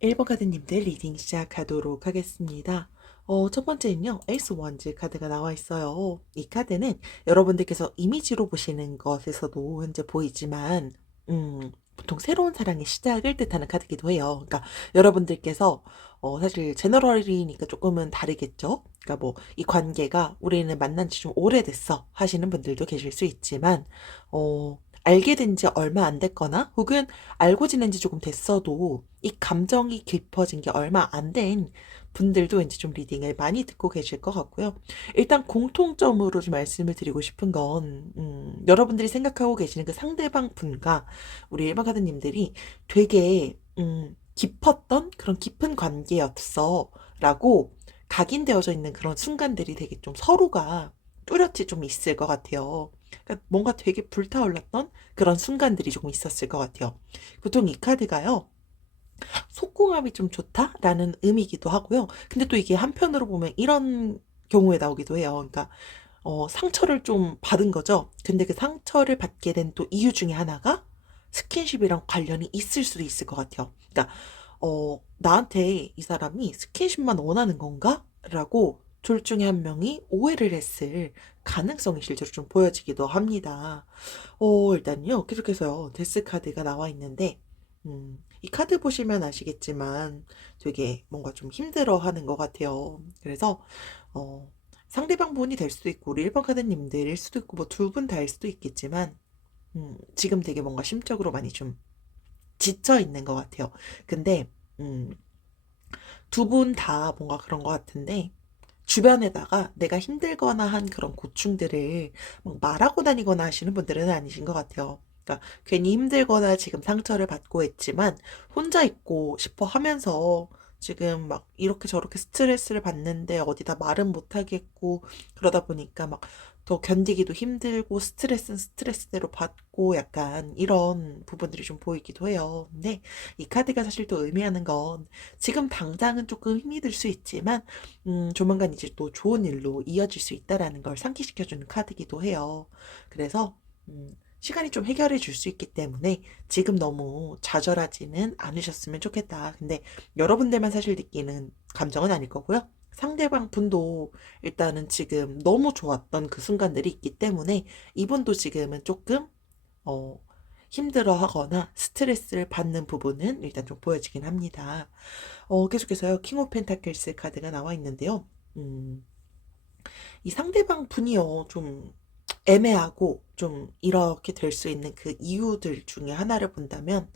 1번 카드님들 리딩 시작하도록 하겠습니다. 첫 번째는요, 에이스 원즈 카드가 나와 있어요. 이 카드는 여러분들께서 이미지로 보시는 것에서도 현재 보이지만, 보통 새로운 사랑의 시작을 뜻하는 카드이기도 해요. 그러니까 여러분들께서 사실 제너럴이니까 조금은 다르겠죠. 그러니까 뭐 이 관계가 우리는 만난 지 좀 오래됐어 하시는 분들도 계실 수 있지만, 알게 된 지 얼마 안 됐거나 혹은 알고 지낸 지 조금 됐어도 이 감정이 깊어진 게 얼마 안 된 분들도 왠지 좀 리딩을 많이 듣고 계실 것 같고요. 일단 공통점으로 좀 말씀을 드리고 싶은 건, 여러분들이 생각하고 계시는 그 상대방 분과 우리 일반 카드님들이 되게, 깊었던 그런 깊은 관계였어. 라고 각인되어져 있는 그런 순간들이 되게 좀 서로가 뚜렷이 좀 있을 것 같아요. 그러니까 뭔가 되게 불타올랐던 그런 순간들이 조금 있었을 것 같아요. 보통 이 카드가요, 속궁합이 좀 좋다라는 의미이기도 하고요. 근데 또 이게 한편으로 보면 이런 경우에 나오기도 해요. 그러니까 상처를 좀 받은 거죠. 근데 그 상처를 받게 된 또 이유 중에 하나가 스킨십이랑 관련이 있을 수도 있을 것 같아요. 그러니까 나한테 이 사람이 스킨십만 원하는 건가? 라고 둘 중에 한 명이 오해를 했을 가능성이 실제로 좀 보여지기도 합니다. 일단요. 계속해서요. 데스 카드가 나와 있는데, 이 카드 보시면 아시겠지만 되게 뭔가 좀 힘들어하는 것 같아요. 그래서 어, 상대방 분이 될 수도 있고 우리 1번 카드님들일 수도 있고 뭐 두 분 다일 수도 있겠지만, 지금 되게 뭔가 심적으로 많이 좀 지쳐 있는 것 같아요. 근데 음, 두 분 다 뭔가 그런 것 같은데, 주변에다가 내가 힘들거나 한 그런 고충들을 막 말하고 다니거나 하시는 분들은 아니신 것 같아요. 그러니까 괜히 힘들거나 지금 상처를 받고 있지만 혼자 있고 싶어 하면서 지금 막 이렇게 저렇게 스트레스를 받는데 어디다 말은 못 하겠고, 그러다 보니까 막 더 견디기도 힘들고 스트레스는 스트레스대로 받고 약간 이런 부분들이 좀 보이기도 해요. 근데 이 카드가 사실 또 의미하는 건, 지금 당장은 조금 힘이 들 수 있지만 조만간 이제 또 좋은 일로 이어질 수 있다라는 걸 상기시켜주는 카드이기도 해요. 그래서 시간이 좀 해결해 줄 수 있기 때문에 지금 너무 좌절하지는 않으셨으면 좋겠다. 근데 여러분들만 사실 느끼는 감정은 아닐 거고요. 상대방 분도 일단은 지금 너무 좋았던 그 순간들이 있기 때문에 이분도 지금은 조금 어, 힘들어 하거나 스트레스를 받는 부분은 일단 좀 보여지긴 합니다. 계속해서요. 킹 오브 펜타클스 카드가 나와 있는데요. 음, 이 상대방 분이요. 좀 애매하고 좀 이렇게 될 수 있는 그 이유들 중에 하나를 본다면,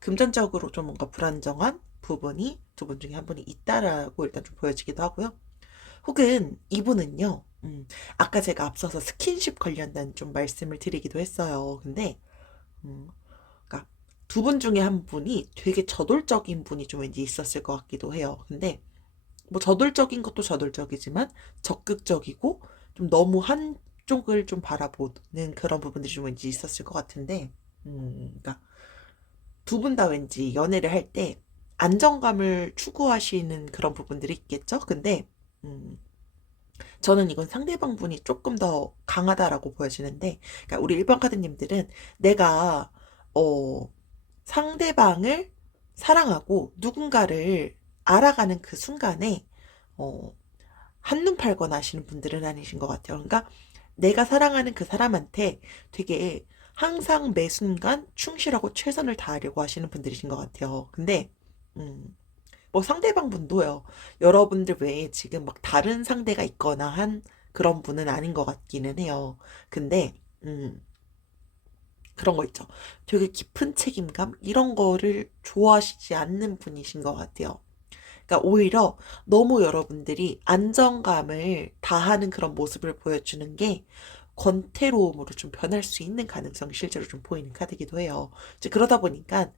금전적으로 좀 뭔가 불안정한 부분이 두 분 중에 한 분이 있다라고 일단 좀 보여지기도 하고요. 혹은 이분은요, 아까 제가 앞서서 스킨십 관련된 좀 말씀을 드리기도 했어요. 근데, 음, 그러니까 두 분 중에 한 분이 되게 저돌적인 분이 좀 왠지 있었을 것 같기도 해요. 근데 뭐 저돌적인 것도 저돌적이지만 적극적이고 좀 너무 한쪽을 좀 바라보는 그런 부분들이 좀 왠지 있었을 것 같은데, 그러니까 두 분 다 왠지 연애를 할 때 안정감을 추구하시는 그런 부분들이 있겠죠. 근데 음, 저는 이건 상대방 분이 조금 더 강하다라고 보여지는데, 그러니까 우리 일반 카드님들은 내가 어 상대방을 사랑하고 누군가를 알아가는 그 순간에 어 한눈 팔거나 하시는 분들은 아니신 것 같아요. 그러니까 내가 사랑하는 그 사람한테 되게 항상 매 순간 충실하고 최선을 다하려고 하시는 분들이신 것 같아요. 근데 음, 뭐 상대방 분도요. 여러분들 외에 지금 막 다른 상대가 있거나 한 그런 분은 아닌 것 같기는 해요. 근데 그런 거 있죠. 되게 깊은 책임감 이런 거를 좋아하시지 않는 분이신 것 같아요. 그러니까 오히려 너무 여러분들이 안정감을 다하는 그런 모습을 보여주는 게 권태로움으로 좀 변할 수 있는 가능성이 실제로 좀 보이는 카드이기도 해요. 이제 그러다 보니까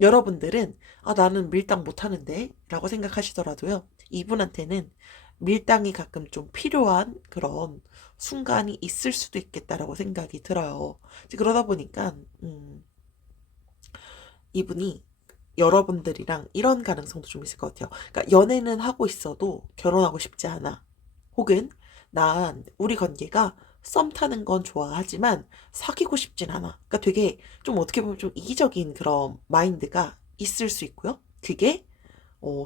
여러분들은 아, 나는 밀당 못하는데 라고 생각하시더라도요. 이분한테는 밀당이 가끔 좀 필요한 그런 순간이 있을 수도 있겠다라고 생각이 들어요. 이제 그러다 보니까 이분이 여러분들이랑 이런 가능성도 좀 있을 것 같아요. 그러니까 연애는 하고 있어도 결혼하고 싶지 않아. 혹은 난 우리 관계가 썸 타는 건 좋아하지만 사귀고 싶진 않아. 그러니까 되게 좀 어떻게 보면 좀 이기적인 그런 마인드가 있을 수 있고요. 그게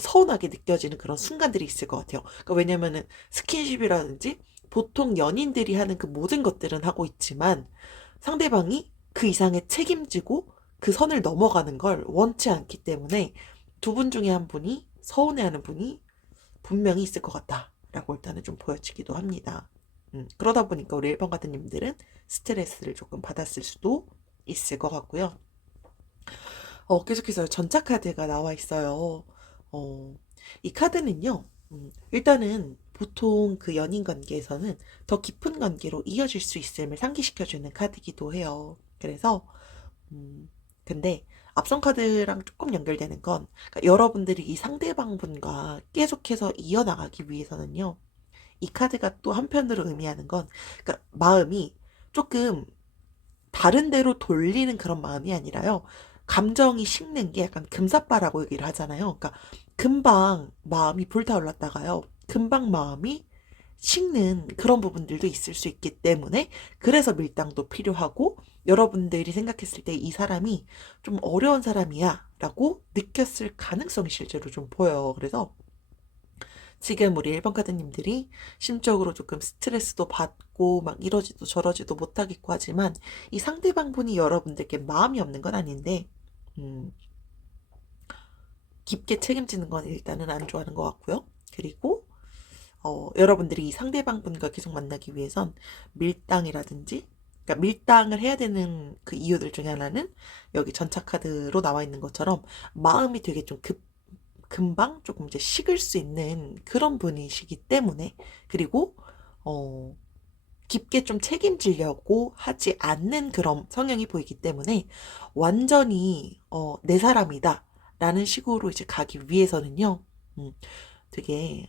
서운하게 느껴지는 그런 순간들이 있을 것 같아요. 그러니까 왜냐면은 스킨십이라든지 보통 연인들이 하는 그 모든 것들은 하고 있지만 상대방이 그 이상의 책임지고 그 선을 넘어가는 걸 원치 않기 때문에 두 분 중에 한 분이 서운해하는 분이 분명히 있을 것 같다라고 일단은 좀 보여지기도 합니다. 그러다 보니까 우리 1번 가드님들은 스트레스를 조금 받았을 수도 있을 것 같고요. 계속해서 전차 카드가 나와 있어요. 어, 이 카드는요, 일단은 보통 그 연인 관계에서는 더 깊은 관계로 이어질 수 있음을 상기시켜주는 카드이기도 해요. 그래서, 음, 근데 앞선 카드랑 조금 연결되는 건, 그러니까 여러분들이 이 상대방 분과 계속해서 이어나가기 위해서는요, 이 카드가 또 한편으로 의미하는 건, 그러니까 마음이 조금 다른 데로 돌리는 그런 마음이 아니라요. 감정이 식는 게 약간 금사빠라고 얘기를 하잖아요. 그러니까 금방 마음이 불타올랐다가요. 금방 마음이 식는 그런 부분들도 있을 수 있기 때문에 그래서 밀당도 필요하고 여러분들이 생각했을 때 이 사람이 좀 어려운 사람이야 라고 느꼈을 가능성이 실제로 좀 보여요. 그래서 지금 우리 1번 카드님들이 심적으로 조금 스트레스도 받고 막 이러지도 저러지도 못하겠고 하지만 이 상대방 분이 여러분들께 마음이 없는 건 아닌데 음, 깊게 책임지는 건 일단은 안 좋아하는 것 같고요. 그리고 여러분들이 이 상대방 분과 계속 만나기 위해선 밀당이라든지 그러니까 밀당을 해야 되는 그 이유들 중에 하나는 여기 전차 카드로 나와 있는 것처럼 마음이 되게 좀 금방 조금 이제 식을 수 있는 그런 분이시기 때문에 그리고 어 깊게 좀 책임지려고 하지 않는 그런 성향이 보이기 때문에 완전히 내 사람이다 라는 식으로 이제 가기 위해서는요 음, 되게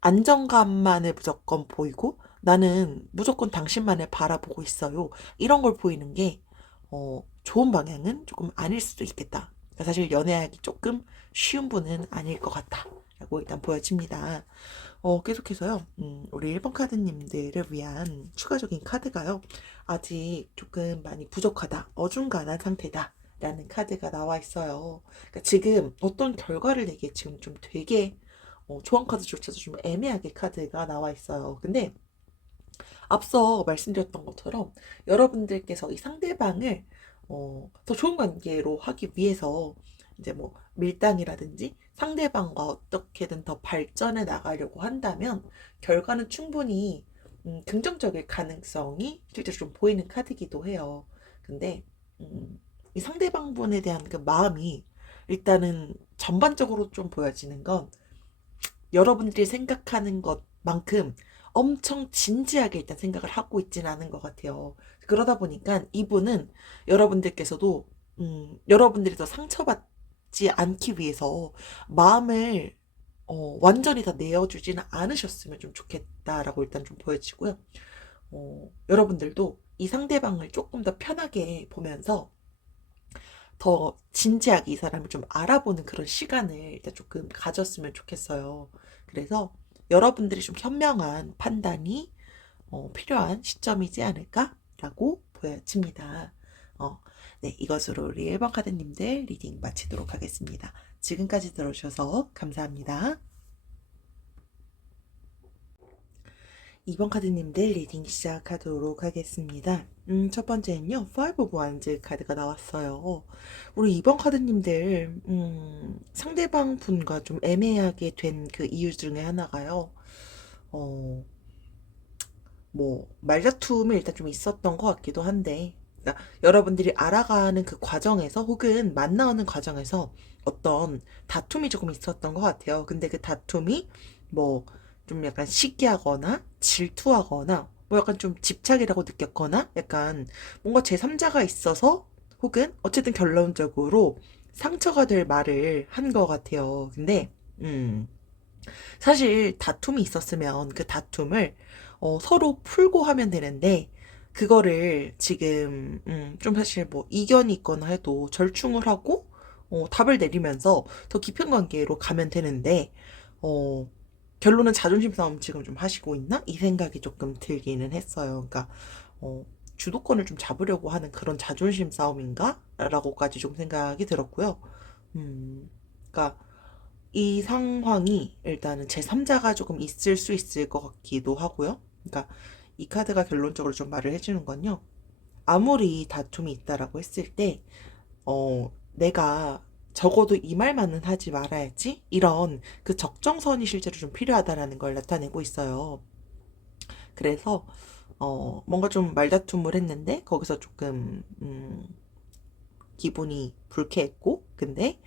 안정감만을 무조건 보이고 나는 무조건 당신만을 바라보고 있어요 이런 걸 보이는 게 좋은 방향은 조금 아닐 수도 있겠다. 그러니까 사실 연애하기 조금 쉬운 분은 아닐 것 같다. 라고 일단 보여집니다. 계속해서요, 우리 1번 카드님들을 위한 추가적인 카드가요, 아직 조금 많이 부족하다, 어중간한 상태다. 라는 카드가 나와 있어요. 그러니까 지금 어떤 결과를 내기에 지금 좀 되게 조언 카드조차도 좀 애매하게 카드가 나와 있어요. 근데 앞서 말씀드렸던 것처럼 여러분들께서 이 상대방을 더 좋은 관계로 하기 위해서 이제 뭐 밀당이라든지 상대방과 어떻게든 더 발전해 나가려고 한다면 결과는 충분히 긍정적일 가능성이 실제로 좀 보이는 카드이기도 해요. 근데 이 상대방 분에 대한 그 마음이 일단은 전반적으로 좀 보여지는 건 여러분들이 생각하는 것만큼 엄청 진지하게 일단 생각을 하고 있지는 않은 것 같아요. 그러다 보니까 이분은 여러분들께서도 여러분들이 더 상처받지 않기 위해서 마음을 완전히 다 내어주지는 않으셨으면 좀 좋겠다라고 일단 좀 보여지고요. 여러분들도 이 상대방을 조금 더 편하게 보면서 더 진지하게 이 사람을 좀 알아보는 그런 시간을 일단 조금 가졌으면 좋겠어요. 그래서 여러분들이 좀 현명한 판단이 필요한 시점이지 않을까라고 보여집니다. 어, 네, 이것으로 우리 1번 카드님들 리딩 마치도록 하겠습니다. 지금까지 들어주셔서 감사합니다. 2번 카드님들 리딩 시작하도록 하겠습니다. 첫 번째는요, Five of Wands 카드가 나왔어요. 우리 2번 카드님들, 상대방 분과 좀 애매하게 된 그 이유 중에 하나가요, 어, 뭐, 말다툼이 일단 좀 있었던 것 같기도 한데, 그러니까 여러분들이 알아가는 그 과정에서 혹은 만나는 과정에서 어떤 다툼이 조금 있었던 것 같아요. 근데 그 다툼이 뭐, 좀 약간 시기하거나 질투하거나 뭐 약간 좀 집착이라고 느꼈거나 약간 뭔가 제3자가 있어서 혹은 어쨌든 결론적으로 상처가 될 말을 한 것 같아요. 근데 사실 다툼이 있었으면 그 다툼을 서로 풀고 하면 되는데 그거를 지금 좀 사실 뭐 이견이 있거나 해도 절충을 하고 답을 내리면서 더 깊은 관계로 가면 되는데 어, 결론은 자존심 싸움 지금 좀 하시고 있나? 이 생각이 조금 들기는 했어요. 그러니까 주도권을 좀 잡으려고 하는 그런 자존심 싸움인가? 라고까지 좀 생각이 들었고요. 음, 그러니까 이 상황이 일단은 제3자가 조금 있을 수 있을 것 같기도 하고요. 그러니까 이 카드가 결론적으로 좀 말을 해주는 건요. 아무리 다툼이 있다라고 했을 때, 내가 적어도 이 말만은 하지 말아야지? 이런 그 적정선이 실제로 좀 필요하다라는 걸 나타내고 있어요. 그래서, 뭔가 좀 말다툼을 했는데, 거기서 조금, 기분이 불쾌했고, 근데,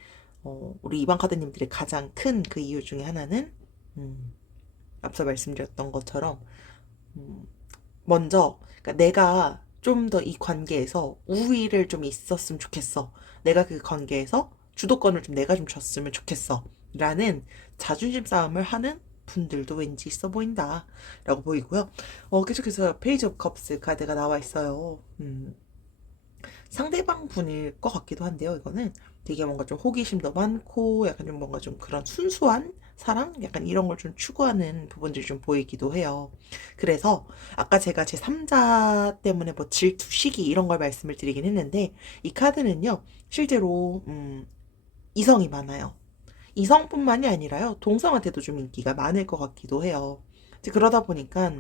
우리 이방 카드님들의 가장 큰 그 이유 중에 하나는, 음, 앞서 말씀드렸던 것처럼, 음, 먼저 그러니까 내가 좀 더 이 관계에서 우위를 좀 있었으면 좋겠어. 내가 그 관계에서 주도권을 좀 내가 좀 줬으면 좋겠어. 라는 자존심 싸움을 하는 분들도 왠지 있어 보인다. 라고 보이고요. 계속해서 페이지 오브 컵스 카드가 나와 있어요. 상대방 분일 것 같기도 한데요. 이거는 되게 뭔가 좀 호기심도 많고 약간 좀 뭔가 좀 그런 순수한 사랑? 약간 이런 걸 좀 추구하는 부분들이 좀 보이기도 해요. 그래서 아까 제가 제 3자 때문에 뭐 질투, 시기 이런 걸 말씀을 드리긴 했는데 이 카드는요. 실제로 이성이 많아요. 이성뿐만이 아니라요. 동성한테도 좀 인기가 많을 것 같기도 해요. 이제 그러다 보니까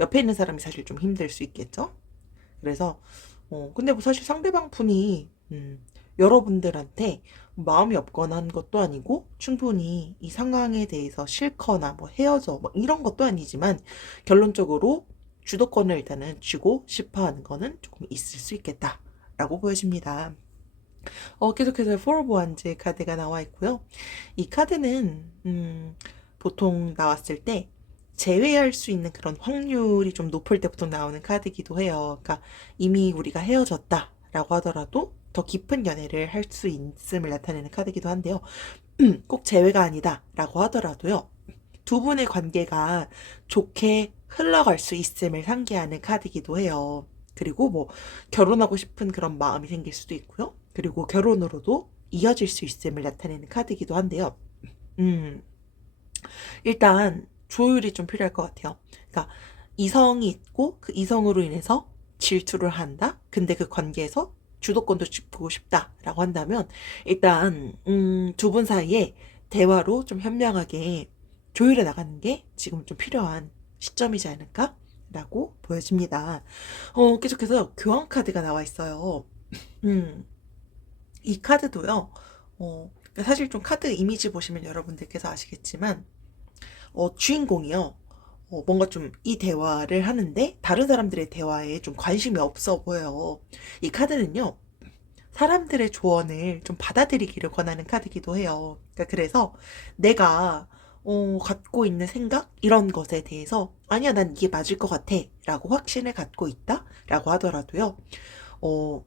옆에 있는 사람이 사실 좀 힘들 수 있겠죠? 그래서 근데 뭐 사실 상대방 분이 여러분들한테 마음이 없거나 한 것도 아니고 충분히 이 상황에 대해서 싫거나 뭐 헤어져 뭐 이런 것도 아니지만 결론적으로 주도권을 일단은 쥐고 싶어 하는 거는 조금 있을 수 있겠다라고 보여집니다. 계속해서 포 오브 원즈 카드가 나와 있고요. 이 카드는 보통 나왔을 때 제외할 수 있는 그런 확률이 좀 높을 때 보통 나오는 카드이기도 해요. 그러니까 이미 우리가 헤어졌다라고 하더라도 더 깊은 연애를 할 수 있음을 나타내는 카드이기도 한데요. 꼭 제외가 아니다라고 하더라도요. 두 분의 관계가 좋게 흘러갈 수 있음을 상기하는 카드이기도 해요. 그리고 뭐 결혼하고 싶은 그런 마음이 생길 수도 있고요. 그리고 결혼으로도 이어질 수 있음을 나타내는 카드이기도 한데요. 음, 일단 조율이 좀 필요할 것 같아요. 그러니까 이성이 있고 그 이성으로 인해서 질투를 한다. 근데 그 관계에서 주도권도 쥐고 싶다라고 한다면 일단 두 분 사이에 대화로 좀 현명하게 조율해 나가는 게 지금 좀 필요한 시점이지 않을까라고 보여집니다. 계속해서 교환 카드가 나와 있어요. 음, 이 카드도요. 사실 좀 카드 이미지 보시면 여러분들께서 아시겠지만 주인공이요. 뭔가 좀 이 대화를 하는데 다른 사람들의 대화에 좀 관심이 없어 보여요. 이 카드는요. 사람들의 조언을 좀 받아들이기를 권하는 카드이기도 해요. 그러니까 그래서 내가 갖고 있는 생각 이런 것에 대해서 아니야 난 이게 맞을 것 같아 라고 확신을 갖고 있다 라고 하더라도요.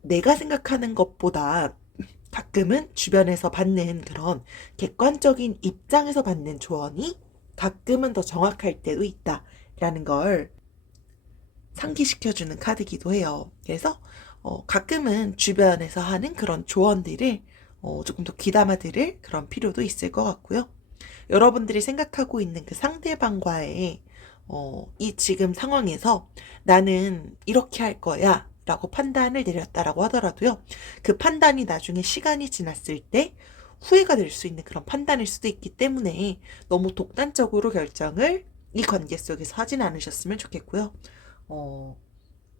내가 생각하는 것보다 가끔은 주변에서 받는 그런 객관적인 입장에서 받는 조언이 가끔은 더 정확할 때도 있다라는 걸 상기시켜주는 카드이기도 해요. 그래서 가끔은 주변에서 하는 그런 조언들을 조금 더 귀담아 들을 그런 필요도 있을 것 같고요. 여러분들이 생각하고 있는 그 상대방과의 이 지금 상황에서 나는 이렇게 할 거야 라고 판단을 내렸다라고 하더라도요. 그 판단이 나중에 시간이 지났을 때 후회가 될 수 있는 그런 판단일 수도 있기 때문에 너무 독단적으로 결정을 이 관계 속에서 하진 않으셨으면 좋겠고요. 어,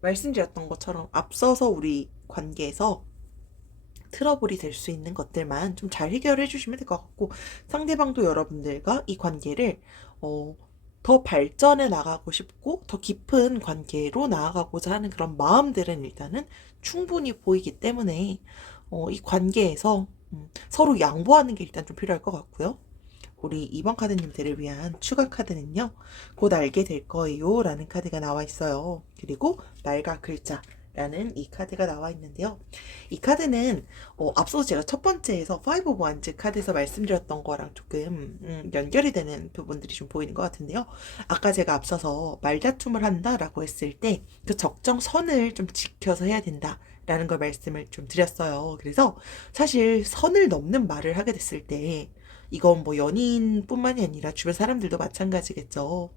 말씀드렸던 것처럼 앞서서 우리 관계에서 트러블이 될 수 있는 것들만 좀 잘 해결해 주시면 될 것 같고 상대방도 여러분들과 이 관계를 더 발전해 나가고 싶고 더 깊은 관계로 나아가고자 하는 그런 마음들은 일단은 충분히 보이기 때문에 이 관계에서 서로 양보하는 게 일단 좀 필요할 것 같고요. 우리 2번 카드님들을 위한 추가 카드는요. 곧 알게 될 거예요 라는 카드가 나와 있어요. 그리고 말과 글자 라는 이 카드가 나와 있는데요. 이 카드는 앞서 제가 첫 번째에서 5 of Wands 카드에서 말씀드렸던 거랑 조금 연결이 되는 부분들이 좀 보이는 것 같은데요. 아까 제가 앞서서 말다툼을 한다라고 했을 때 그 적정선을 좀 지켜서 해야 된다. 라는 걸 말씀을 좀 드렸어요. 그래서 사실 선을 넘는 말을 하게 됐을 때 이건 뭐 연인뿐만이 아니라 주변 사람들도 마찬가지겠죠.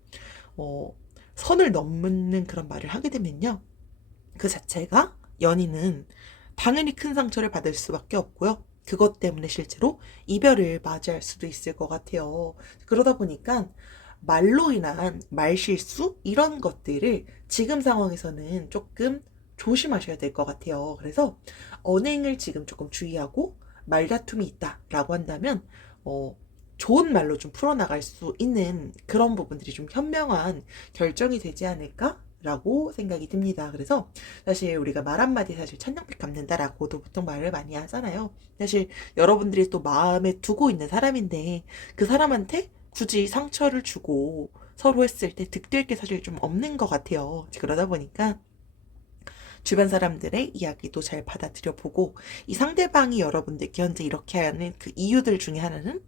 어, 선을 넘는 그런 말을 하게 되면요. 그 자체가 연인은 당연히 큰 상처를 받을 수밖에 없고요. 그것 때문에 실제로 이별을 맞이할 수도 있을 것 같아요. 그러다 보니까 말로 인한 말실수 이런 것들을 지금 상황에서는 조금 조심하셔야 될 것 같아요. 그래서 언행을 지금 조금 주의하고 말다툼이 있다라고 한다면 어, 좋은 말로 좀 풀어나갈 수 있는 그런 부분들이 좀 현명한 결정이 되지 않을까라고 생각이 듭니다. 그래서 사실 우리가 말 한마디 사실 천냥빚 갚는다라고도 보통 말을 많이 하잖아요. 사실 여러분들이 또 마음에 두고 있는 사람인데 그 사람한테 굳이 상처를 주고 서로 했을 때 득될 게 사실 좀 없는 것 같아요. 그러다 보니까 주변 사람들의 이야기도 잘 받아들여 보고 이 상대방이 여러분들께 현재 이렇게 하는 그 이유들 중에 하나는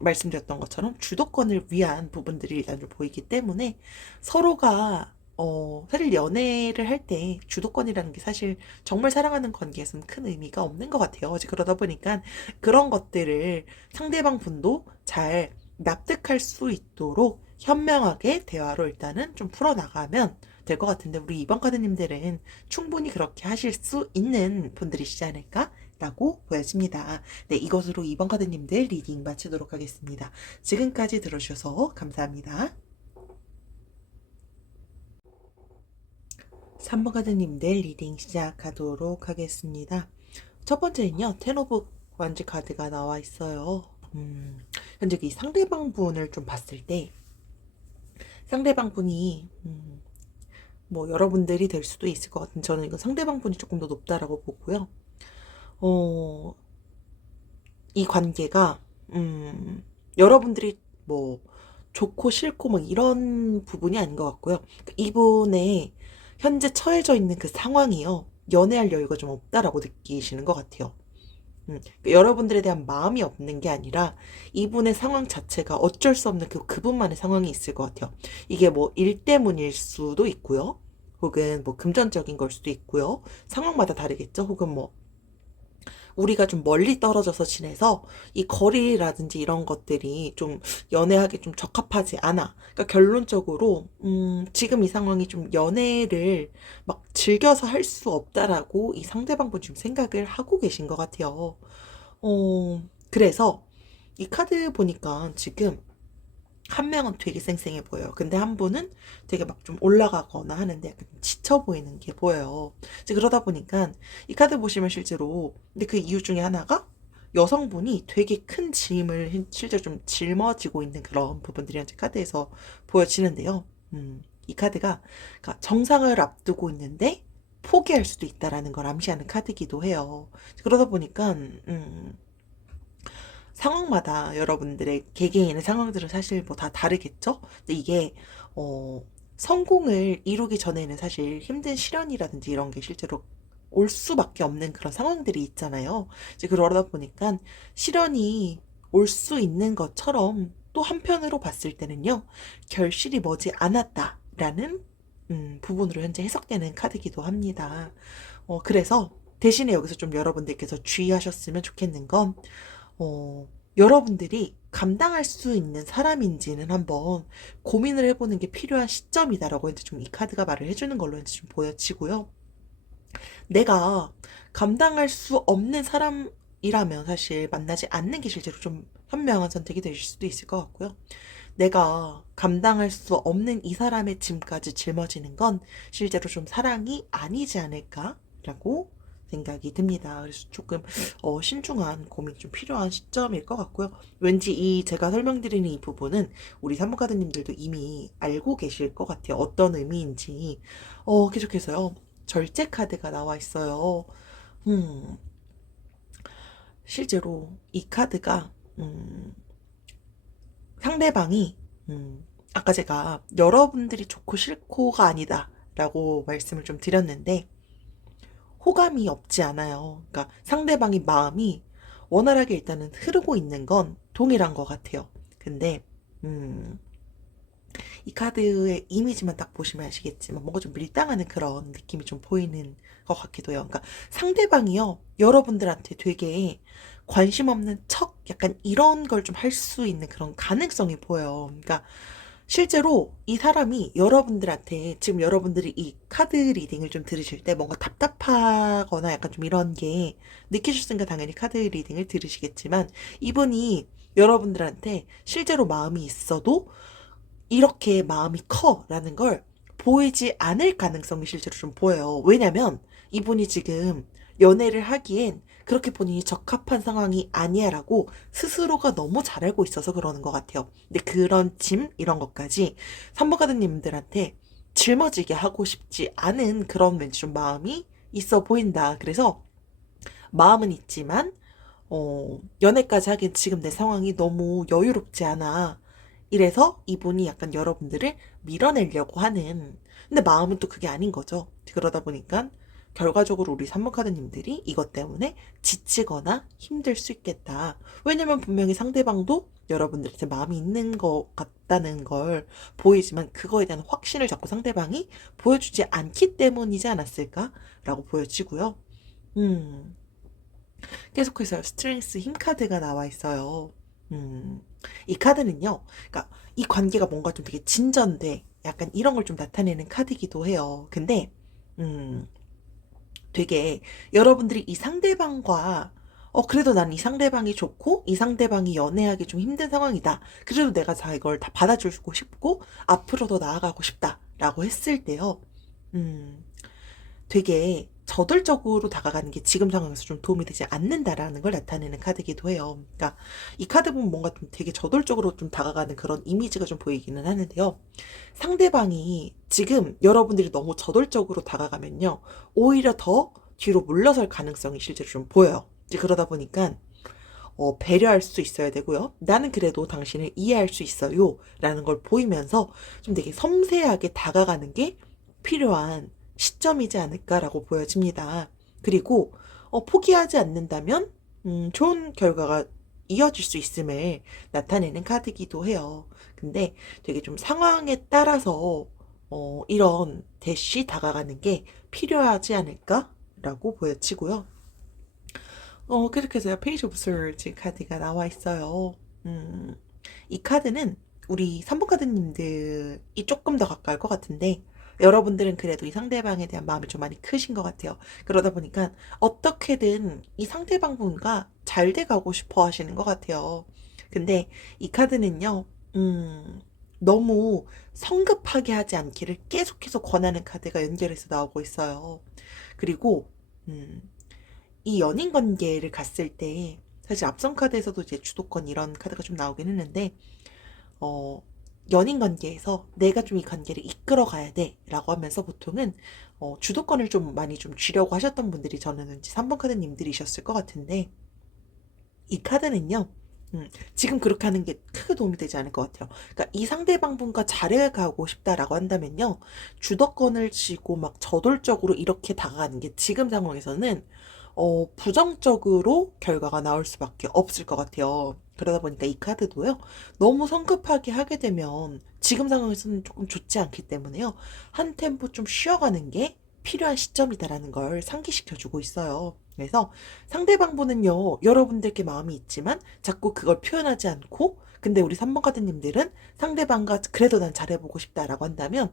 말씀드렸던 것처럼 주도권을 위한 부분들이 일단 좀 보이기 때문에 서로가 사실 연애를 할 때 주도권이라는 게 사실 정말 사랑하는 관계에서는 큰 의미가 없는 것 같아요. 그러다 보니까 그런 것들을 상대방 분도 잘 납득할 수 있도록 현명하게 대화로 일단은 좀 풀어나가면 될 것 같은데 우리 이번 카드님들은 충분히 그렇게 하실 수 있는 분들이시지 않을까라고 보여집니다. 네, 이것으로 이번 카드님들 리딩 마치도록 하겠습니다. 지금까지 들어주셔서 감사합니다. 3번 카드님들 리딩 시작하도록 하겠습니다. 첫 번째는요, 텐 오브 완즈 카드가 나와 있어요. 현재 이 상대방 분을 좀 봤을 때 상대방 분이 뭐 여러분들이 될 수도 있을 것 같은 저는 이거 상대방 분이 조금 더 높다라고 보고요. 어, 이 관계가 여러분들이 뭐 좋고 싫고 막 이런 부분이 아닌 것 같고요. 이분의 현재 처해져 있는 그 상황이요. 연애할 여유가 좀 없다라고 느끼시는 것 같아요. 여러분들에 대한 마음이 없는 게 아니라 이분의 상황 자체가 어쩔 수 없는 그분만의 상황이 있을 것 같아요. 이게 뭐 일 때문일 수도 있고요. 혹은 뭐 금전적인 걸 수도 있고요. 상황마다 다르겠죠. 혹은 뭐 우리가 좀 멀리 떨어져서 지내서 이 거리라든지 이런 것들이 좀 연애하기 좀 적합하지 않아. 그러니까 결론적으로 지금 이 상황이 좀 연애를 막 즐겨서 할 수 없다라고 이 상대방분 지금 생각을 하고 계신 것 같아요. 그래서 이 카드 보니까 지금 한 명은 되게 쌩쌩해 보여요. 근데 한 분은 되게 막 좀 올라가거나 하는데 약간 지쳐 보이는 게 보여요. 이제 그러다 보니까 이 카드 보시면 실제로 근데 그 이유 중에 하나가 여성분이 되게 큰 짐을 실제로 좀 짊어지고 있는 그런 부분들이 현재 카드에서 보여지는데요. 이 카드가 그러니까 정상을 앞두고 있는데 포기할 수도 있다라는 걸 암시하는 카드기도 해요. 그러다 보니까 상황마다 여러분들의 개개인의 상황들은 사실 뭐 다 다르겠죠? 근데 이게, 어, 성공을 이루기 전에는 사실 힘든 시련이라든지 이런 게 실제로 올 수밖에 없는 그런 상황들이 있잖아요. 이제 그러다 보니까 시련이 올 수 있는 것처럼 또 한편으로 봤을 때는요, 결실이 머지 않았다라는 부분으로 현재 해석되는 카드기도 합니다. 그래서 대신에 여기서 좀 여러분들께서 주의하셨으면 좋겠는 건, 여러분들이 감당할 수 있는 사람인지는 한번 고민을 해보는 게 필요한 시점이다라고 이제 좀 이 카드가 말을 해주는 걸로 이제 좀 보여지고요. 내가 감당할 수 없는 사람이라면 사실 만나지 않는 게 실제로 좀 현명한 선택이 되실 수도 있을 것 같고요. 내가 감당할 수 없는 이 사람의 짐까지 짊어지는 건 실제로 좀 사랑이 아니지 않을까라고 생각이 듭니다. 그래서 조금 신중한 고민이 좀 필요한 시점일 것 같고요. 왠지 이 제가 설명드리는 이 부분은 우리 산부카드님들도 이미 알고 계실 것 같아요. 어떤 의미인지. 계속해서요. 절제 카드가 나와 있어요. 음, 실제로 이 카드가 상대방이 아까 제가 여러분들이 좋고 싫고가 아니다라고 말씀을 좀 드렸는데 호감이 없지 않아요. 그러니까 상대방의 마음이 원활하게 일단은 흐르고 있는 건 동일한 것 같아요. 근데 이 카드의 이미지만 딱 보시면 아시겠지만 뭔가 좀 밀당하는 그런 느낌이 좀 보이는 것 같기도 해요. 그러니까 상대방이요 여러분들한테 되게 관심 없는 척 약간 이런 걸 좀 할 수 있는 그런 가능성이 보여요. 그러니까 실제로 이 사람이 여러분들한테 지금 여러분들이 이 카드 리딩을 좀 들으실 때 뭔가 답답하거나 약간 좀 이런 게 느끼셨으니까 당연히 카드 리딩을 들으시겠지만 이분이 여러분들한테 실제로 마음이 있어도 이렇게 마음이 커라는 걸 보이지 않을 가능성이 실제로 좀 보여요. 왜냐면 이분이 지금 연애를 하기엔 그렇게 본인이 적합한 상황이 아니야라고 스스로가 너무 잘 알고 있어서 그러는 것 같아요. 근데 그런 짐 이런 것까지 삼부가드님들한테 짊어지게 하고 싶지 않은 그런 왠지 좀 마음이 있어 보인다. 그래서 마음은 있지만 연애까지 하기엔 지금 내 상황이 너무 여유롭지 않아. 이래서 이분이 약간 여러분들을 밀어내려고 하는, 근데 마음은 또 그게 아닌 거죠. 그러다 보니까 결과적으로 우리 산모카드님들이 이것 때문에 지치거나 힘들 수 있겠다. 왜냐면 분명히 상대방도 여러분들한테 마음이 있는 것 같다는 걸 보이지만 그거에 대한 확신을 자꾸 상대방이 보여주지 않기 때문이지 않았을까라고 보여지고요. 음. 계속해서 스트렝스 힘 카드가 나와 있어요. 음, 이 카드는요, 그러니까 이 관계가 뭔가 좀 되게 진전돼. 약간 이런 걸 좀 나타내는 카드기도 해요. 근데, 음, 되게 여러분들이 이 상대방과 그래도 난 이 상대방이 좋고, 이 상대방이 연애하기 좀 힘든 상황이다. 그래도 내가 자, 이걸 다 받아주고 싶고, 앞으로 더 나아가고 싶다. 라고 했을 때요. 음, 되게 저돌적으로 다가가는 게 지금 상황에서 좀 도움이 되지 않는다라는 걸 나타내는 카드이기도 해요. 그러니까 이 카드 보면 뭔가 좀 되게 저돌적으로 좀 다가가는 그런 이미지가 좀 보이기는 하는데요. 상대방이 지금 여러분들이 너무 저돌적으로 다가가면요. 오히려 더 뒤로 물러설 가능성이 실제로 좀 보여요. 이제 그러다 보니까 배려할 수 있어야 되고요. 나는 그래도 당신을 이해할 수 있어요. 라는 걸 보이면서 좀 되게 섬세하게 다가가는 게 필요한 시점이지 않을까라고 보여집니다. 그리고 포기하지 않는다면 좋은 결과가 이어질 수 있음을 나타내는 카드이기도 해요. 근데 되게 좀 상황에 따라서 이런 대시 다가가는 게 필요하지 않을까라고 보여지고요. 그렇게 해서 페이지 오브 스월즈 카드가 나와 있어요. 음, 이 카드는 우리 3번 카드님들이 조금 더 가까울 것 같은데, 여러분들은 그래도 이 상대방에 대한 마음이 좀 많이 크신 것 같아요. 그러다 보니까 어떻게든 이 상대방분과 잘 돼가고 싶어 하시는 것 같아요. 근데 이 카드는요, 너무 성급하게 하지 않기를 계속해서 권하는 카드가 연결해서 나오고 있어요. 그리고, 음, 이 연인 관계를 갔을 때 사실 앞선 카드에서도 이제 주도권 이런 카드가 좀 나오긴 했는데 어 연인 관계에서 내가 좀 이 관계를 이끌어 가야 돼라고 하면서 보통은 주도권을 좀 많이 좀 쥐려고 하셨던 분들이 저는 왠지 3번 카드님들이셨을 것 같은데 이 카드는요. 지금 그렇게 하는 게 크게 도움이 되지 않을 것 같아요. 그러니까 이 상대방분과 잘해가고 싶다라고 한다면요. 주도권을 쥐고 막 저돌적으로 이렇게 다가가는 게 지금 상황에서는 부정적으로 결과가 나올 수밖에 없을 것 같아요. 그러다 보니까 이 카드도요. 너무 성급하게 하게 되면 지금 상황에서는 조금 좋지 않기 때문에요. 한 템포 좀 쉬어가는 게 필요한 시점이다라는 걸 상기시켜주고 있어요. 그래서 상대방분은요, 여러분들께 마음이 있지만 자꾸 그걸 표현하지 않고, 근데 우리 3번 카드님들은 상대방과 그래도 난 잘해보고 싶다라고 한다면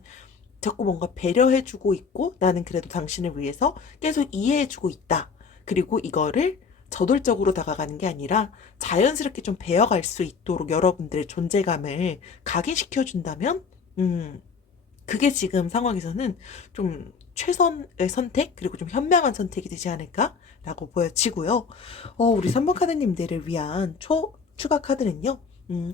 자꾸 뭔가 배려해주고 있고, 나는 그래도 당신을 위해서 계속 이해해주고 있다. 그리고 이거를 저돌적으로 다가가는 게 아니라 자연스럽게 좀 배워갈 수 있도록 여러분들의 존재감을 각인시켜준다면, 그게 지금 상황에서는 좀 최선의 선택, 그리고 좀 현명한 선택이 되지 않을까라고 보여지고요. 우리 3번 카드님들을 위한 추가 카드는요.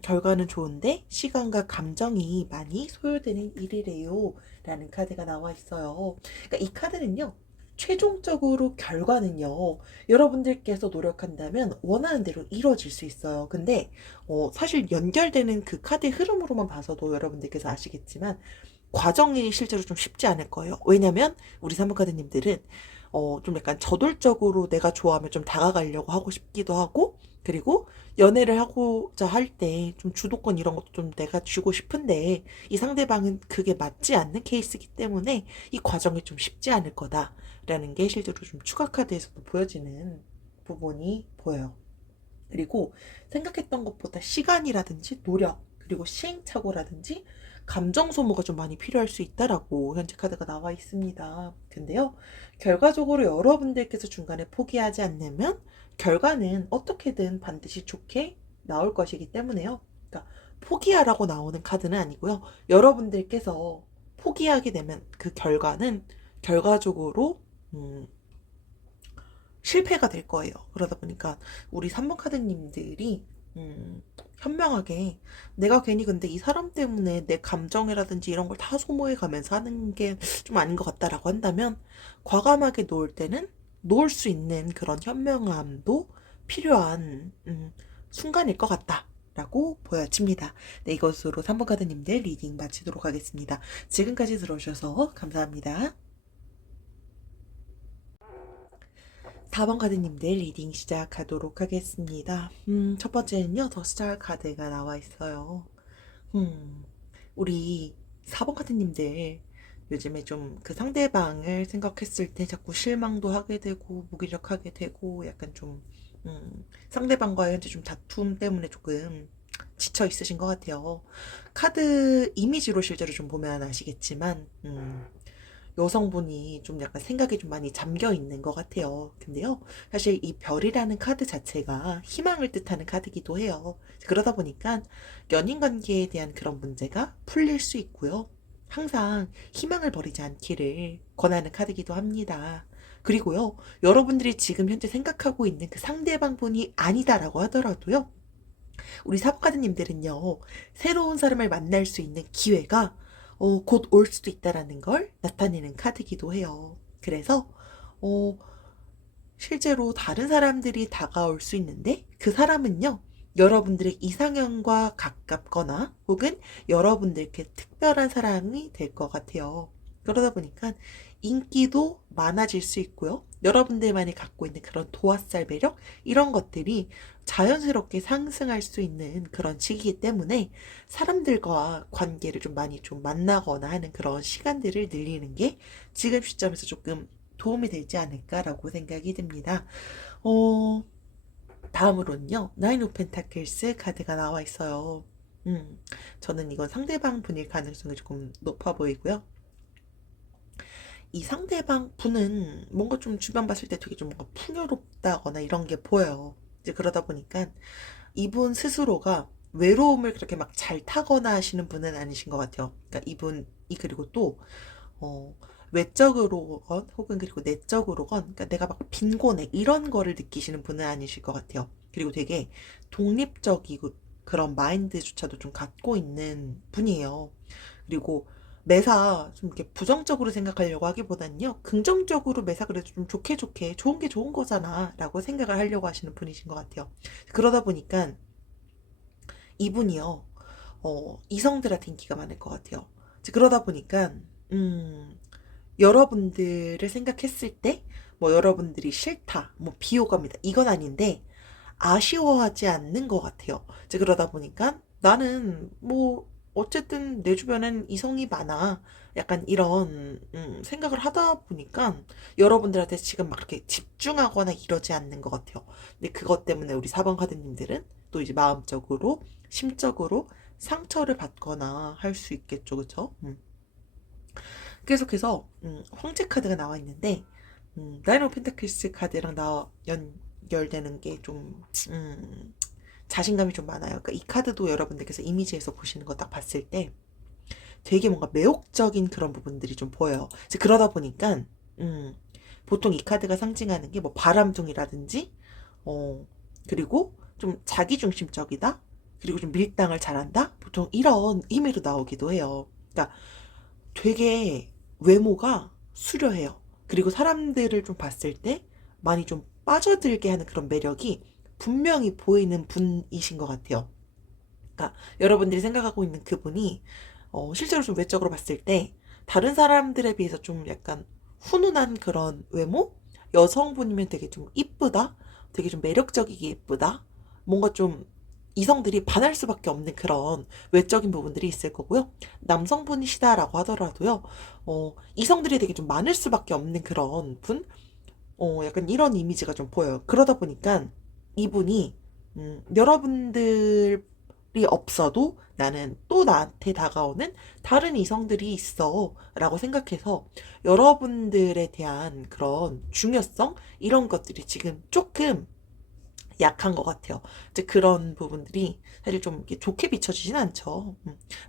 결과는 좋은데 시간과 감정이 많이 소요되는 일이래요. 라는 카드가 나와 있어요. 그러니까 이 카드는요. 최종적으로 결과는요. 여러분들께서 노력한다면 원하는 대로 이루어질 수 있어요. 근데 사실 연결되는 그 카드의 흐름으로만 봐서도 여러분들께서 아시겠지만 과정이 실제로 좀 쉽지 않을 거예요. 왜냐면 우리 사무카드님들은 좀 약간 저돌적으로 내가 좋아하면 좀 다가가려고 하고 싶기도 하고, 그리고 연애를 하고자 할 때 좀 주도권 이런 것도 좀 내가 쥐고 싶은데 이 상대방은 그게 맞지 않는 케이스이기 때문에 이 과정이 좀 쉽지 않을 거다라는 게 실제로 좀 추가 카드에서도 보여지는 부분이 보여요. 그리고 생각했던 것보다 시간이라든지 노력, 그리고 시행착오라든지 감정 소모가 좀 많이 필요할 수 있다라고 현재 카드가 나와 있습니다. 근데요, 결과적으로 여러분들께서 중간에 포기하지 않으면 결과는 어떻게든 반드시 좋게 나올 것이기 때문에요. 그러니까 포기하라고 나오는 카드는 아니고요. 여러분들께서 포기하게 되면 그 결과는 결과적으로 실패가 될 거예요. 그러다 보니까 우리 3번 카드님들이 현명하게 내가 괜히 근데 이 사람 때문에 내 감정이라든지 이런 걸 다 소모해 가면서 하는 게 좀 아닌 것 같다라고 한다면 과감하게 놓을 때는 놓을 수 있는 그런 현명함도 필요한 순간일 것 같다라고 보여집니다. 네, 이것으로 3번 카드님들 리딩 마치도록 하겠습니다. 지금까지 들어주셔서 감사합니다. 4번 카드님들 리딩 시작하도록 하겠습니다. 첫 번째는요, 더 스타 카드가 나와 있어요. 우리 4번 카드님들 요즘에 좀 그 상대방을 생각했을 때 자꾸 실망도 하게 되고 무기력하게 되고 약간 좀 상대방과의 현재 좀 다툼 때문에 조금 지쳐 있으신 것 같아요. 카드 이미지로 실제로 좀 보면 아시겠지만 여성분이 좀 약간 생각에 좀 많이 잠겨 있는 것 같아요. 근데요, 사실 이 별이라는 카드 자체가 희망을 뜻하는 카드기도 해요. 그러다 보니까 연인 관계에 대한 그런 문제가 풀릴 수 있고요. 항상 희망을 버리지 않기를 권하는 카드기도 합니다. 그리고요, 여러분들이 지금 현재 생각하고 있는 그 상대방 분이 아니다라고 하더라도요, 우리 사부카드님들은요, 새로운 사람을 만날 수 있는 기회가 곧 올 수도 있다라는 걸 나타내는 카드기도 해요. 그래서 어, 실제로 다른 사람들이 다가올 수 있는데 그 사람은요, 여러분들의 이상형과 가깝거나 혹은 여러분들께 특별한 사람이 될 것 같아요. 그러다 보니까 인기도 많아질 수 있고요. 여러분들만이 갖고 있는 그런 도화살 매력 이런 것들이 자연스럽게 상승할 수 있는 그런 시기이기 때문에 사람들과 관계를 좀 많이 좀 만나거나 하는 그런 시간들을 늘리는 게 지금 시점에서 조금 도움이 되지 않을까라고 생각이 듭니다. 어, 다음으로는요, 나인 오브 펜타클스 카드가 나와 있어요. 저는 이건 상대방 분일 가능성이 조금 높아 보이고요. 이 상대방 분은 뭔가 좀 주변 봤을 때 되게 좀 뭔가 풍요롭다거나 이런 게 보여요. 이제 그러다 보니까 이분 스스로가 외로움을 그렇게 막 잘 타거나 하시는 분은 아니신 것 같아요. 그러니까 이분이 그리고 또 어, 외적으로건 혹은 그리고 내적으로건 그러니까 내가 막 빈곤해 이런 거를 느끼시는 분은 아니실 것 같아요. 그리고 되게 독립적이고 그런 마인드조차도 좀 갖고 있는 분이에요. 그리고 매사 좀 이렇게 부정적으로 생각하려고 하기보다는요, 긍정적으로 매사 그래도 좀 좋게 좋게 좋은 게 좋은 거잖아 라고 생각을 하려고 하시는 분이신 것 같아요. 그러다 보니까 이분이요, 이성들한테 인기가 많을 것 같아요. 그러다 보니까 음, 여러분들을 생각했을 때, 뭐 여러분들이 싫다, 뭐 비호감이다, 이건 아닌데, 아쉬워하지 않는 것 같아요. 그러다 보니까 나는 뭐, 어쨌든 내 주변엔 이성이 많아. 약간 이런, 생각을 하다 보니까 여러분들한테 지금 막 이렇게 집중하거나 이러지 않는 것 같아요. 근데 그것 때문에 우리 4번 카드님들은 또 이제 마음적으로, 심적으로 상처를 받거나 할 수 있겠죠. 그쵸? 계속해서 황제 카드가 나와 있는데 나인 오브 펜타클스 카드랑 연결되는 게 좀 자신감이 좀 많아요. 그러니까 이 카드도 여러분들께서 이미지에서 보시는 거 딱 봤을 때 되게 뭔가 매혹적인 그런 부분들이 좀 보여요. 그러다 보니까 보통 이 카드가 상징하는 게 뭐 바람둥이라든지 그리고 좀 자기중심적이다. 그리고 좀 밀당을 잘한다. 보통 이런 의미로 나오기도 해요. 그러니까 되게 외모가 수려해요. 그리고 사람들을 좀 봤을 때 많이 좀 빠져들게 하는 그런 매력이 분명히 보이는 분이신 것 같아요. 그러니까 여러분들이 생각하고 있는 그분이 실제로 좀 외적으로 봤을 때 다른 사람들에 비해서 좀 약간 훈훈한 그런 외모? 여성분이면 되게 좀 이쁘다? 되게 좀 매력적이게 예쁘다? 뭔가 좀 이성들이 반할 수밖에 없는 그런 외적인 부분들이 있을 거고요. 남성분이시다라고 하더라도요, 이성들이 되게 좀 많을 수밖에 없는 그런 분? 약간 이런 이미지가 좀 보여요. 그러다 보니까 이분이, 여러분들보다 없어도 나는 또 나한테 다가오는 다른 이성들이 있어 라고 생각해서 여러분들에 대한 그런 중요성 이런 것들이 지금 조금 약한 것 같아요. 이제 그런 부분들이 사실 좀 이렇게 좋게 비춰지진 않죠.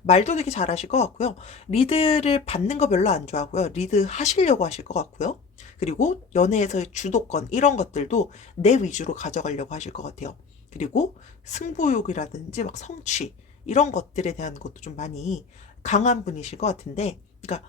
말도 되게 잘하실 것 같고요. 리드를 받는 거 별로 안 좋아하고요. 리드 하시려고 하실 것 같고요. 그리고 연애에서의 주도권 이런 것들도 내 위주로 가져가려고 하실 것 같아요. 그리고 승부욕이라든지 막 성취 이런 것들에 대한 것도 좀 많이 강한 분이실 것 같은데, 그러니까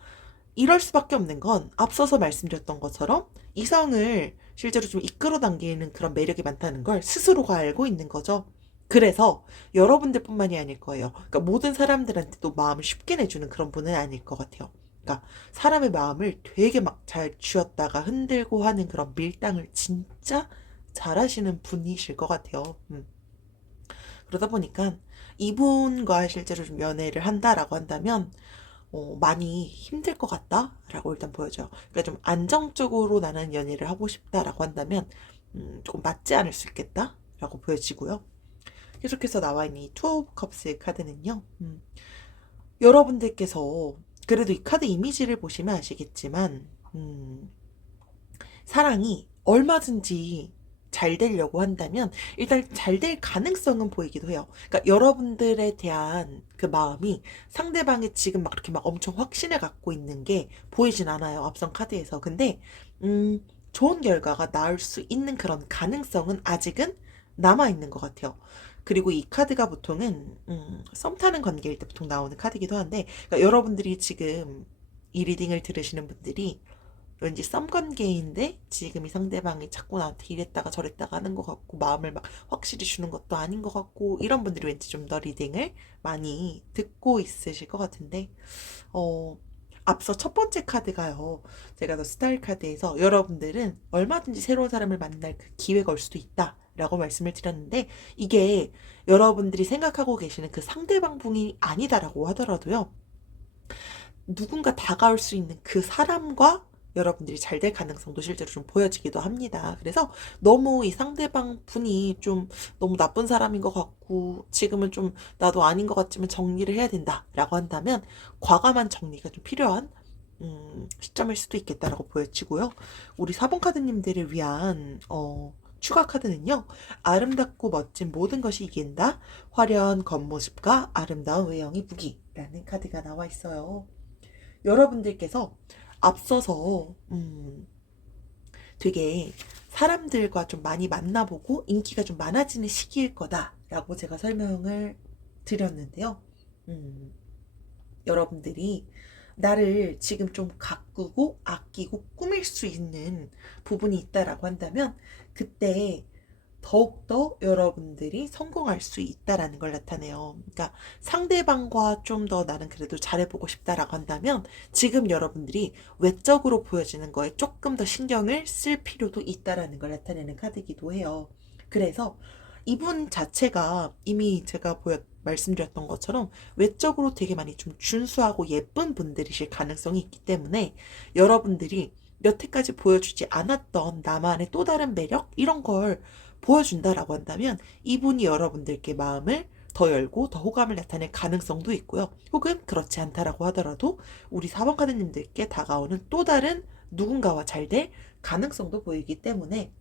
이럴 수밖에 없는 건 앞서서 말씀드렸던 것처럼 이성을 실제로 좀 이끌어 당기는 그런 매력이 많다는 걸 스스로가 알고 있는 거죠. 그래서 여러분들뿐만이 아닐 거예요. 그러니까 모든 사람들한테도 마음을 쉽게 내주는 그런 분은 아닐 것 같아요. 그러니까 사람의 마음을 되게 막 잘 쥐었다가 흔들고 하는 그런 밀당을 진짜 잘하시는 분이실 것 같아요. 그러다 보니까 이분과 실제로 좀 연애를 한다라고 한다면 많이 힘들 것 같다라고 일단 보여져요. 그러니까 좀 안정적으로 나는 연애를 하고 싶다라고 한다면 조금 맞지 않을 수 있겠다라고 보여지고요. 계속해서 나와 있는 이 투어 오브 컵스의 카드는요. 여러분들께서 그래도 이 카드 이미지를 보시면 아시겠지만 사랑이 얼마든지 잘 되려고 한다면 일단 잘 될 가능성은 보이기도 해요. 그러니까 여러분들에 대한 그 마음이 상대방이 지금 막 이렇게 막 엄청 확신을 갖고 있는 게 보이진 않아요. 앞선 카드에서. 근데 좋은 결과가 나올 수 있는 그런 가능성은 아직은 남아 있는 것 같아요. 그리고 이 카드가 보통은 썸 타는 관계일 때 보통 나오는 카드이기도 한데, 그러니까 여러분들이 지금 이 리딩을 들으시는 분들이 왠지 썸 관계인데 지금 이 상대방이 자꾸 나한테 이랬다가 저랬다가 하는 것 같고 마음을 막 확실히 주는 것도 아닌 것 같고, 이런 분들이 왠지 좀 더 리딩을 많이 듣고 있으실 것 같은데, 어 앞서 첫 번째 카드가요, 제가 더 스타일 카드에서 여러분들은 얼마든지 새로운 사람을 만날 그 기회가 올 수도 있다 라고 말씀을 드렸는데, 이게 여러분들이 생각하고 계시는 그 상대방 분이 아니다라고 하더라도요, 누군가 다가올 수 있는 그 사람과 여러분들이 잘 될 가능성도 실제로 좀 보여지기도 합니다. 그래서 너무 이 상대방 분이 좀 너무 나쁜 사람인 것 같고 지금은 좀 나도 아닌 것 같지만 정리를 해야 된다라고 한다면 과감한 정리가 좀 필요한 시점일 수도 있겠다라고 보여지고요. 우리 4번 카드님들을 위한 추가 카드는요. 아름답고 멋진 모든 것이 이긴다. 화려한 겉모습과 아름다운 외형이 무기라는 카드가 나와 있어요. 여러분들께서 앞서서 되게 사람들과 좀 많이 만나보고 인기가 좀 많아지는 시기일 거다라고 제가 설명을 드렸는데요. 여러분들이 나를 지금 좀 가꾸고 아끼고 꾸밀 수 있는 부분이 있다라고 한다면 그때 더욱더 여러분들이 성공할 수 있다라는 걸 나타내요. 그러니까 상대방과 좀 더 나는 그래도 잘해보고 싶다라고 한다면 지금 여러분들이 외적으로 보여지는 거에 조금 더 신경을 쓸 필요도 있다라는 걸 나타내는 카드이기도 해요. 그래서 이분 자체가 이미 제가 말씀드렸던 것처럼 외적으로 되게 많이 좀 준수하고 예쁜 분들이실 가능성이 있기 때문에 여러분들이 여태까지 보여주지 않았던 나만의 또 다른 매력 이런 걸 보여준다라고 한다면 이분이 여러분들께 마음을 더 열고 더 호감을 나타낼 가능성도 있고요. 혹은 그렇지 않다라고 하더라도 우리 4번 카드님들께 다가오는 또 다른 누군가와 잘 될 가능성도 보이기 때문에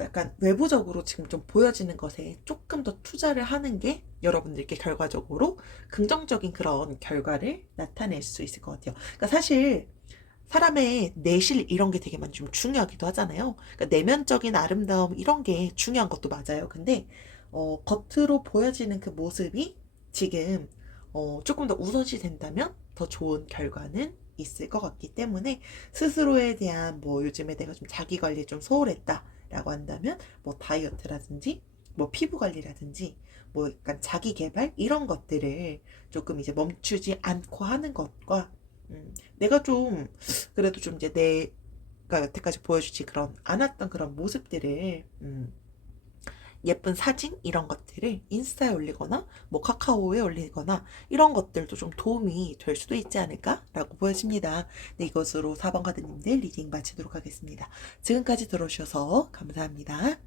약간 외부적으로 지금 좀 보여지는 것에 조금 더 투자를 하는 게 여러분들께 결과적으로 긍정적인 그런 결과를 나타낼 수 있을 것 같아요. 그러니까 사실 사람의 내실 이런 게 되게 많이 좀 중요하기도 하잖아요. 그러니까 내면적인 아름다움 이런 게 중요한 것도 맞아요. 근데 겉으로 보여지는 그 모습이 지금 조금 더 우선시 된다면 더 좋은 결과는 있을 것 같기 때문에 스스로에 대한 뭐 요즘에 내가 좀 자기 관리에 좀 소홀했다라고 한다면 뭐 다이어트라든지 뭐 피부 관리라든지 뭐 약간 자기 개발 이런 것들을 조금 이제 멈추지 않고 하는 것과 내가 좀 그래도 좀 이제 내가 여태까지 보여주지 그런 않았던 그런 모습들을 예쁜 사진 이런 것들을 인스타에 올리거나 뭐 카카오에 올리거나 이런 것들도 좀 도움이 될 수도 있지 않을까라고 보여집니다. 네, 이것으로 4번 카드님들 리딩 마치도록 하겠습니다. 지금까지 들어주셔서 감사합니다.